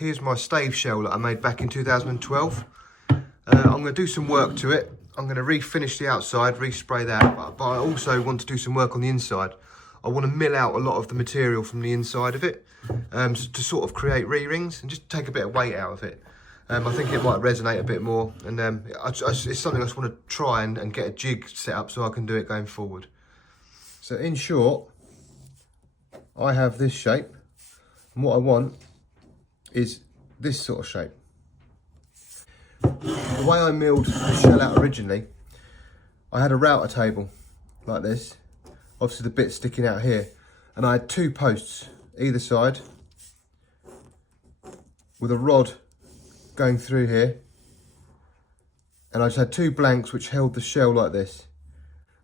Here's my stave shell that I made back in 2012. I'm going to do some work to it. I'm going to refinish the outside, respray that, but I also want to do some work on the inside. I want to mill out a lot of the material from the inside of it to sort of create re-rings and just take a bit of weight out of it. I think it might resonate a bit more, and it's something I just want to try and get a jig set up so I can do it going forward. So in short, I have this shape, and what I want is this sort of shape. The way I milled the shell out originally, I had a router table like this, obviously the bit sticking out here, and I had two posts either side with a rod going through here, and I just had two blanks which held the shell like this.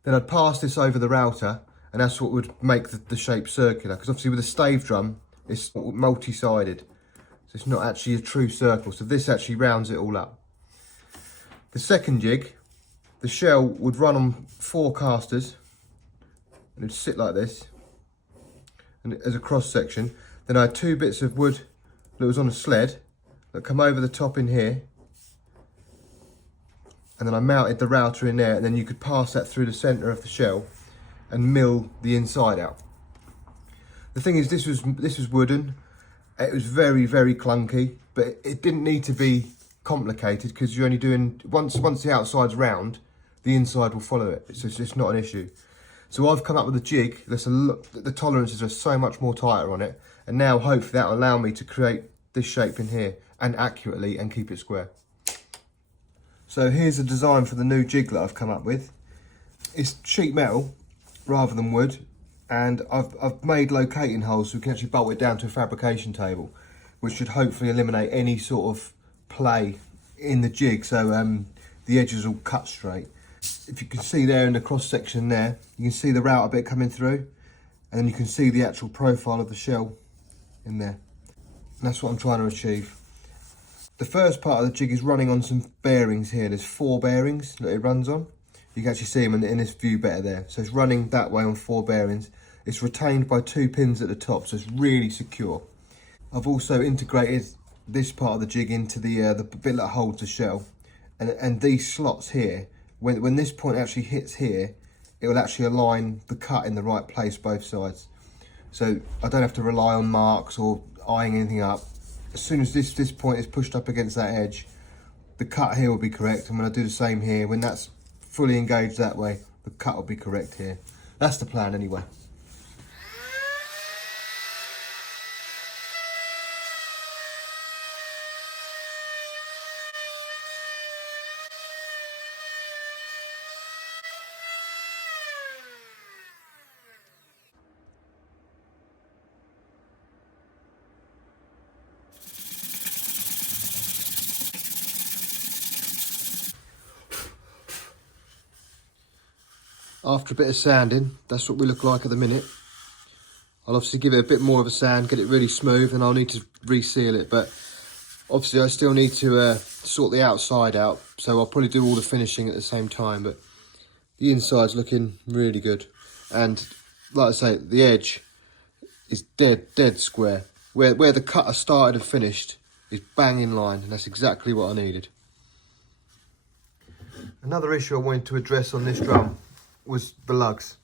Then I'd pass this over the router, and that's what would make the shape circular, because obviously with a stave drum it's multi-sided, so it's not actually a true circle, so this actually rounds it all up. The second jig, the shell would run on 4 casters and it'd sit like this, and as a cross section. Then I had 2 bits of wood that was on a sled that come over the top in here, and then I mounted the router in there, and then you could pass that through the centre of the shell and mill the inside out. The thing is, this was wooden. It was very, very clunky, but it didn't need to be complicated, because you're only doing, once the outside's round, the inside will follow it. So it's just not an issue. So I've come up with a jig that's the tolerances are so much more tighter on it, and now hopefully that'll allow me to create this shape in here and accurately and keep it square. So here's a design for the new jig that I've come up with. It's sheet metal rather than wood, and I've made locating holes so we can actually bolt it down to a fabrication table, which should hopefully eliminate any sort of play in the jig, so the edges will cut straight. If you can see there in the cross section there, you can see the router bit coming through, and then you can see the actual profile of the shell in there. And that's what I'm trying to achieve. The first part of the jig is running on some bearings here. There's 4 bearings that it runs on. You can actually see them in this view better there. So it's running that way on 4 bearings. It's retained by 2 pins at the top, so it's really secure. I've also integrated this part of the jig into the bit that holds the shell, and these slots here, when this point actually hits here, it will actually align the cut in the right place both sides, so I don't have to rely on marks or eyeing anything up. As soon as this point is pushed up against that edge, the cut here will be correct, and when I do the same here, when that's fully engaged that way, the cut will be correct here. That's the plan anyway. After a bit of sanding, that's what we look like at the minute. I'll obviously give it a bit more of a sand, get it really smooth, and I'll need to reseal it, but obviously I still need to sort the outside out, so I'll probably do all the finishing at the same time, but the inside's looking really good. And like I say, the edge is dead square. Where the cutter started and finished is bang in line, and that's exactly what I needed. Another issue I wanted to address on this drum was the lugs.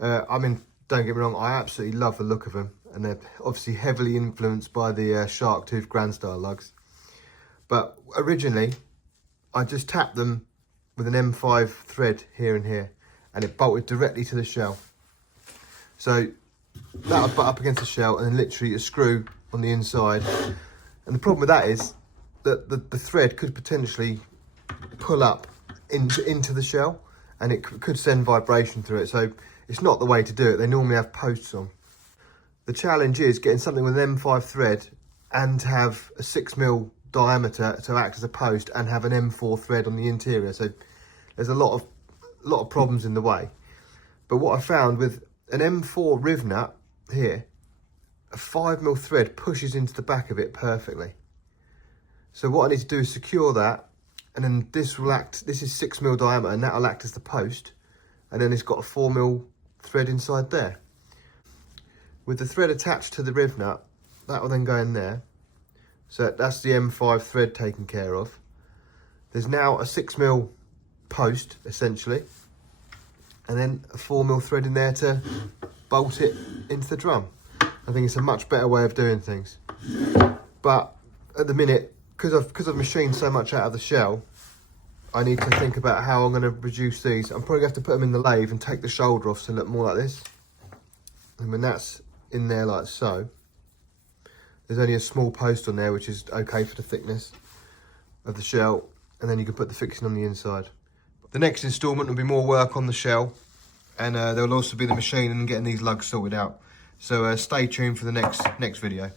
I mean, don't get me wrong, I absolutely love the look of them, and they're obviously heavily influenced by the shark tooth grand style lugs. But originally, I just tapped them with an M5 thread here and here, and it bolted directly to the shell. So that would butt up against the shell, and then literally a screw on the inside. And the problem with that is that the thread could potentially pull up into the shell, and it could send vibration through it. So it's not the way to do it. They normally have posts on. The challenge is getting something with an M5 thread and have a 6mm diameter to act as a post, and have an M4 thread on the interior. So there's a lot of problems in the way. But what I found with an M4 riv nut here, a 5mm thread pushes into the back of it perfectly. So what I need to do is secure that, and then this will act, this is 6mm diameter, and that'll act as the post, and then it's got a 4mm thread inside there. With the thread attached to the riv nut, that will then go in there. So that's the M5 thread taken care of. There's now a 6mm post, essentially, and then a 4mm thread in there to bolt it into the drum. I think it's a much better way of doing things. But at the minute, because I've machined so much out of the shell, I need to think about how I'm going to reduce these. I'm probably going to have to put them in the lathe and take the shoulder off to look more like this. And when that's in there like so, there's only a small post on there, which is okay for the thickness of the shell. And then you can put the fixing on the inside. The next instalment will be more work on the shell, and there will also be the machining and getting these lugs sorted out. So stay tuned for the next video.